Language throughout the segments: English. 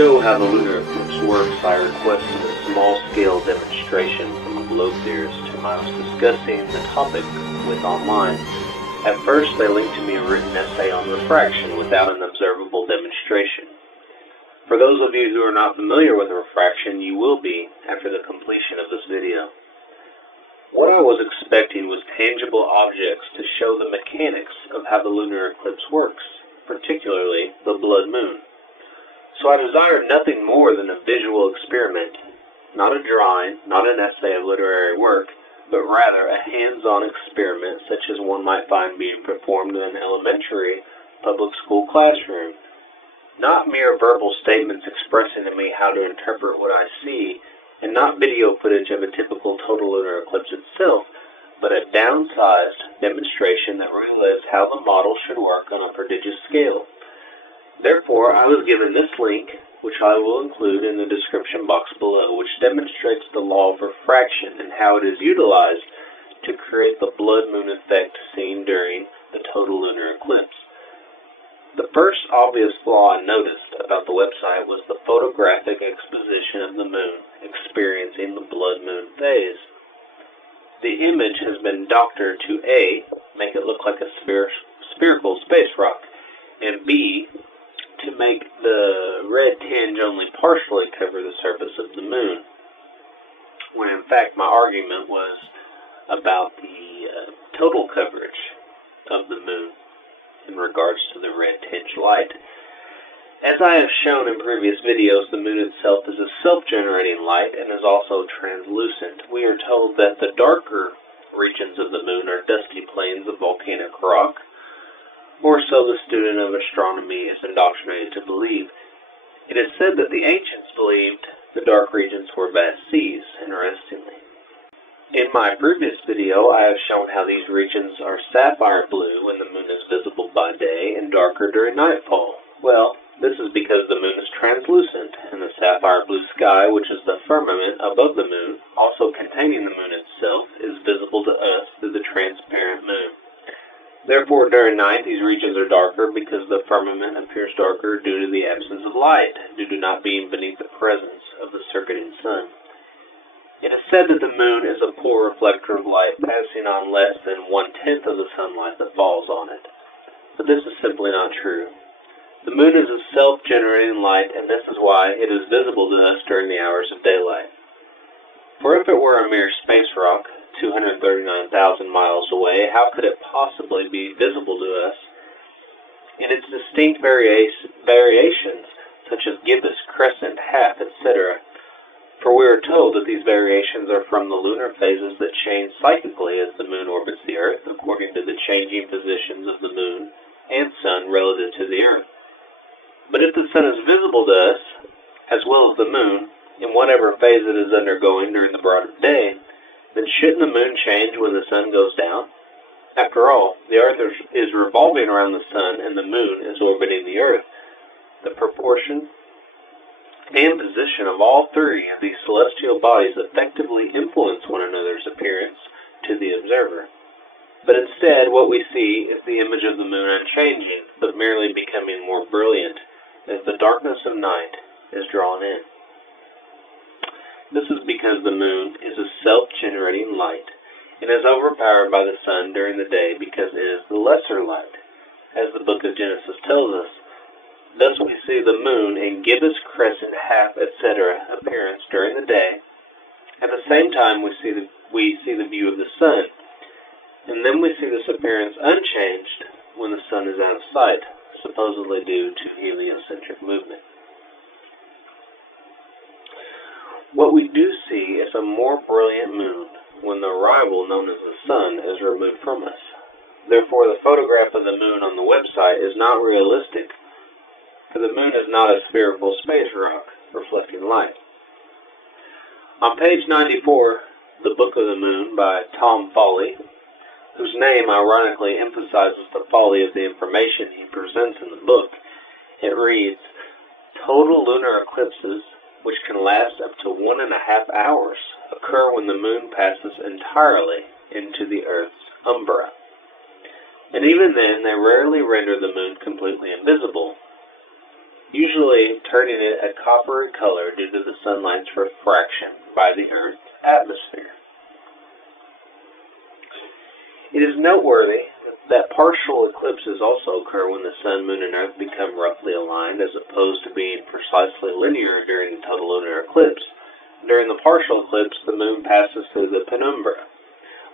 show how the lunar eclipse works, I requested a small-scale demonstration from a globe theorist whom I was discussing the topic with online. At first, they linked to me a written essay on refraction without an observable demonstration. For those of you who are not familiar with refraction, you will be after the completion of this video. What I was expecting was tangible objects to show the mechanics of how the lunar eclipse works, particularly the blood moon. So I desired nothing more than a visual experiment, not a drawing, not an essay of literary work, but rather a hands-on experiment such as one might find being performed in an elementary public school classroom. Not mere verbal statements expressing to me how to interpret what I see, and not video footage of a typical total lunar eclipse itself, but a downsized demonstration that relives how the model should work on a prodigious scale. Therefore, I was given this link, which I will include in the description box below, which demonstrates the law of refraction and how it is utilized to create the blood moon effect seen during the total lunar eclipse. The first obvious law I noticed about the website was the photographic exposition of the moon experiencing the blood moon phase. The image has been doctored to A, make it look like a spherical space rock, and B, to make the red tinge only partially cover the surface of the moon, when in fact my argument was about the total coverage of the moon in regards to the red tinge light. As I have shown in previous videos, the moon itself is a self-generating light and is also translucent. We are told that the darker regions of the moon are dusty plains of volcanic rock, or so the student of astronomy is indoctrinated to believe. It is said that the ancients believed the dark regions were vast seas, interestingly. In my previous video, I have shown how these regions are sapphire blue when the moon is visible by day and darker during nightfall. Well, this is because the moon is translucent, and the sapphire blue sky, which is the firmament above the moon, also containing the moon itself, is visible to us through the transparent moon. Therefore, during night, these regions are darker because the firmament appears darker due to the absence of light, due to not being beneath the presence of the circuiting sun. It is said that the moon is a poor reflector of light, passing on less than 1/10 of the sunlight that falls on it. But this is simply not true. The moon is a self-generating light, and this is why it is visible to us during the hours of daylight. For if it were a mere space rock, 239,000 miles away, how could it possibly be visible to us? In its distinct variations, such as gibbous, crescent, half, etc., for we are told that these variations are from the lunar phases that change cyclically as the moon orbits the Earth, according to the changing positions of the moon and sun relative to the Earth. But if the sun is visible to us, as well as the moon, in whatever phase it is undergoing during the broader day, then shouldn't the moon change when the sun goes down? After all, the Earth is revolving around the sun and the moon is orbiting the Earth. The proportion and position of all three of these celestial bodies effectively influence one another's appearance to the observer. But instead, what we see is the image of the moon unchanging, but merely becoming more brilliant as the darkness of night is drawn in. This is because the moon is a self-generating light and is overpowered by the sun during the day because it is the lesser light, as the book of Genesis tells us. Thus we see the moon in gibbous, crescent, half, etc. appearance during the day. At the same time we see the view of the sun, and then we see this appearance unchanged when the sun is out of sight, supposedly due to heliocentric movement. What we do see is a more brilliant moon when the rival known as the sun is removed from us. Therefore, the photograph of the moon on the website is not realistic, for the moon is not a spherical space rock reflecting light. On page 94, The Book of the Moon by Tom Foley, whose name ironically emphasizes the folly of the information he presents in the book, it reads, "Total lunar eclipses, which can last up to 1.5 hours, occur when the moon passes entirely into the Earth's umbra. And even then, they rarely render the moon completely invisible. usually turning it a coppery color due to the sunlight's refraction by the Earth's atmosphere. It is noteworthy that partial eclipses also occur when the Sun, Moon, and Earth become roughly aligned, as opposed to being precisely linear during the total lunar eclipse. During the partial eclipse, the Moon passes through the penumbra.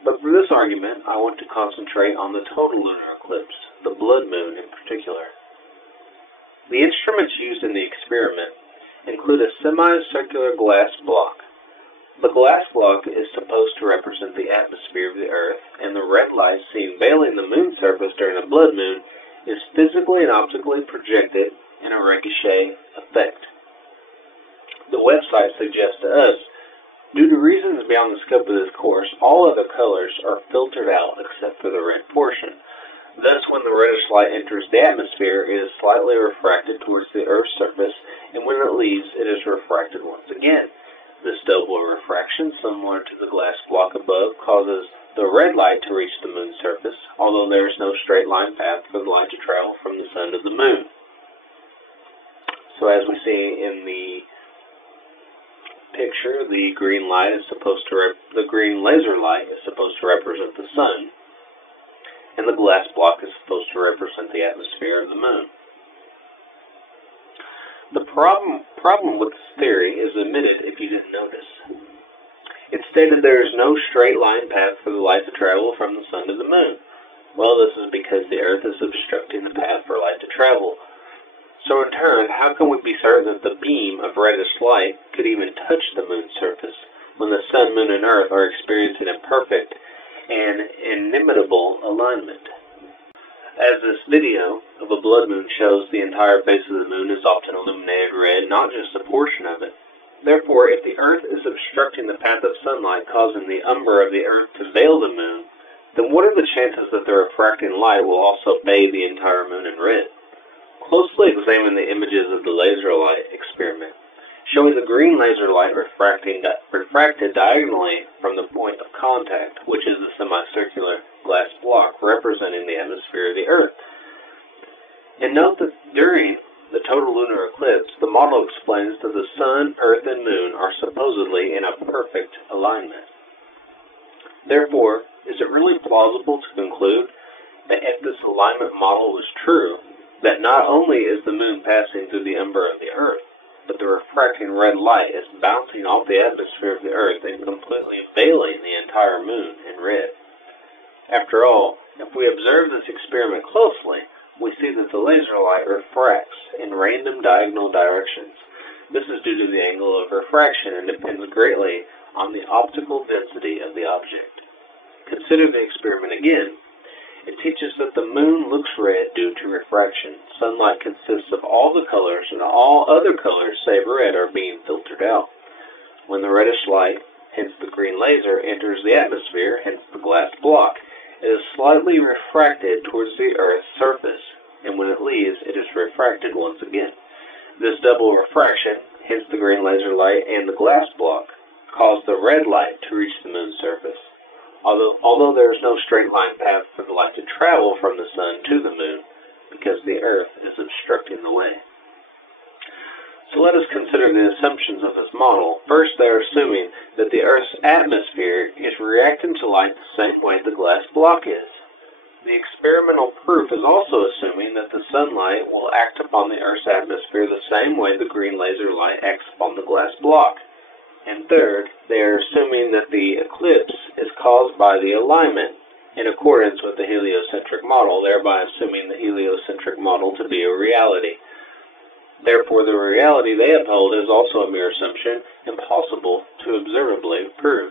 But for this argument, I want to concentrate on the total lunar eclipse, the blood moon in particular. The instruments used in the experiment include a semicircular glass block. The glass block is supposed to represent the atmosphere of the Earth, and the red light seen veiling the moon surface during a blood moon is physically and optically projected in a ricochet effect. The website suggests to us, due to reasons beyond the scope of this course, all other colors are filtered out except for the red portion. Thus, when the reddish light enters the atmosphere, it is slightly refracted towards the Earth's surface, and when it leaves, it is refracted once again. This double refraction, similar to the glass block above, causes the red light to reach the moon's surface, although there is no straight line path for the light to travel from the sun to the moon. So as we see in the picture, the green laser light is supposed to represent the sun, and the glass block is supposed to represent the atmosphere of the moon. The problem with this theory is omitted if you didn't notice. It stated there is no straight line path for the light to travel from the sun to the moon. Well, this is because the Earth is obstructing the path for light to travel. So in turn, how can we be certain that the beam of reddish light could even touch the moon's surface when the sun, moon, and Earth are experiencing a perfect and inimitable alignment? As this video of a blood moon shows, the entire face of the moon is often illuminated red, not just a portion of it. Therefore, if the Earth is obstructing the path of sunlight, causing the umber of the Earth to veil the moon, then what are the chances that the refracting light will also bathe the entire moon in red? Closely examine the images of the laser light experiment, showing the green laser light refracted diagonally from the point of contact, which is the semicircular glass block representing the atmosphere of the Earth. And note that during the total lunar eclipse, the model explains that the Sun, Earth, and Moon are supposedly in a perfect alignment. Therefore, is it really plausible to conclude that if this alignment model is true, that not only is the Moon passing through the umber of the Earth, but the refracting red light is bouncing off the atmosphere of the Earth and completely veiling the entire Moon in red? After all, if we observe this experiment closely, we see that the laser light refracts in random diagonal directions. This is due to the angle of refraction and depends greatly on the optical density of the object. Consider the experiment again. It teaches that the moon looks red due to refraction. Sunlight consists of all the colors, and all other colors save red are being filtered out. When the reddish light, hence the green laser, enters the atmosphere, hence the glass block, it is slightly refracted towards the Earth's surface, and when it leaves, it is refracted once again. This double refraction, hence the green laser light and the glass block, cause the red light to reach the moon's surface. Although there is no straight line path for the light to travel from the sun to the moon, because the Earth is obstructing the way. So let us consider the assumptions of this model. First, they are assuming that the Earth's atmosphere is reacting to light the same way the glass block is. The experimental proof is also assuming that the sunlight will act upon the Earth's atmosphere the same way the green laser light acts upon the glass block. And third, they are assuming that the eclipse is caused by the alignment, in accordance with the heliocentric model, thereby assuming the heliocentric model to be a reality. Therefore, the reality they uphold is also a mere assumption, impossible to observably prove.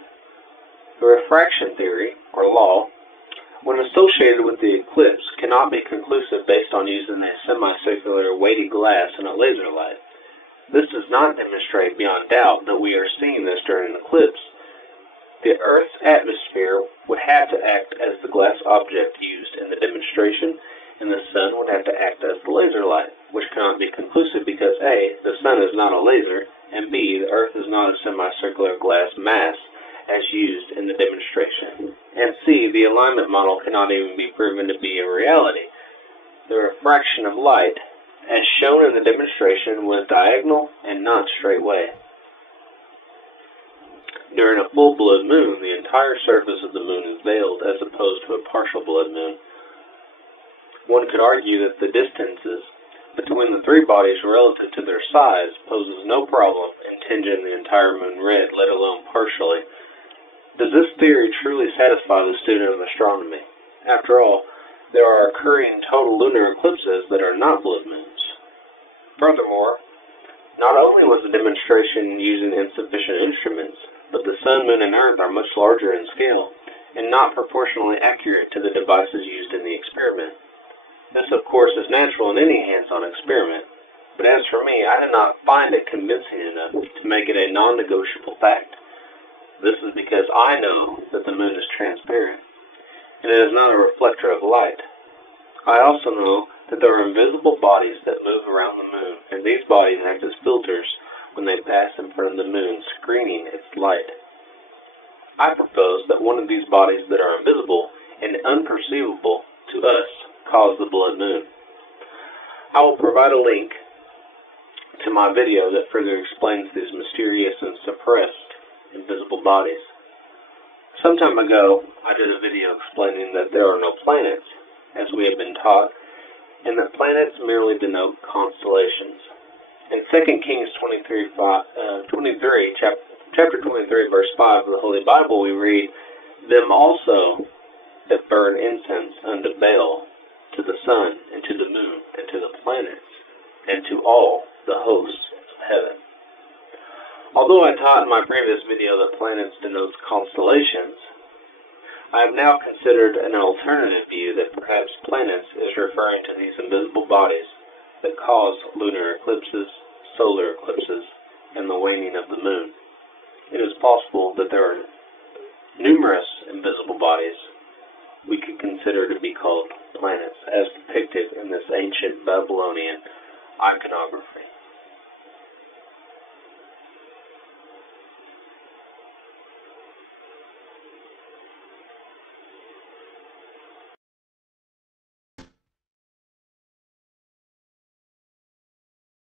The refraction theory, or law, when associated with the eclipse, cannot be conclusive based on using a semicircular weighted glass and a laser light. This does not demonstrate beyond doubt that we are seeing this during an eclipse. The Earth's atmosphere would have to act as the glass object used in the demonstration, and the sun would have to act as the laser light, which cannot be conclusive because A, the sun is not a laser, and B, the Earth is not a semicircular glass mass as used in the demonstration, and C, the alignment model cannot even be proven to be a reality. The refraction of light as shown in the demonstration, with diagonal and not straight way. During a full blood moon, the entire surface of the moon is veiled as opposed to a partial blood moon. One could argue that the distances between the three bodies relative to their size poses no problem in tinging the entire moon red, let alone partially. Does this theory truly satisfy the student of astronomy? After all, there are occurring total lunar eclipses that are not blood moons. Furthermore, not only was the demonstration using insufficient instruments, but the Sun, Moon, and Earth are much larger in scale and not proportionally accurate to the devices used in the experiment. This, of course, is natural in any hands-on experiment, but as for me, I did not find it convincing enough to make it a non-negotiable fact. This is because I know that the moon is transparent, and it is not a reflector of light. I also know that there are invisible bodies that move around the moon, and these bodies act as filters when they pass in front of the moon, screening its light. I propose that one of these bodies that are invisible and unperceivable to us cause the blood moon. I will provide a link to my video that further explains these mysterious and suppressed invisible bodies. Some time ago, I did a video explaining that there are no planets, as we have been taught, and that planets merely denote constellations. In 2 Kings 23, chapter 23, verse 5 of the Holy Bible, we read, "Them also that burn incense unto Baal, to the sun, and to the moon, and to the planets, and to all the hosts of heaven." Although I taught in my previous video that planets denotes constellations, I have now considered an alternative view that perhaps planets is referring to these invisible bodies that cause lunar eclipses, solar eclipses, and the waning of the moon. It is possible that there are numerous invisible bodies we could consider to be called planets, as depicted in this ancient Babylonian iconography.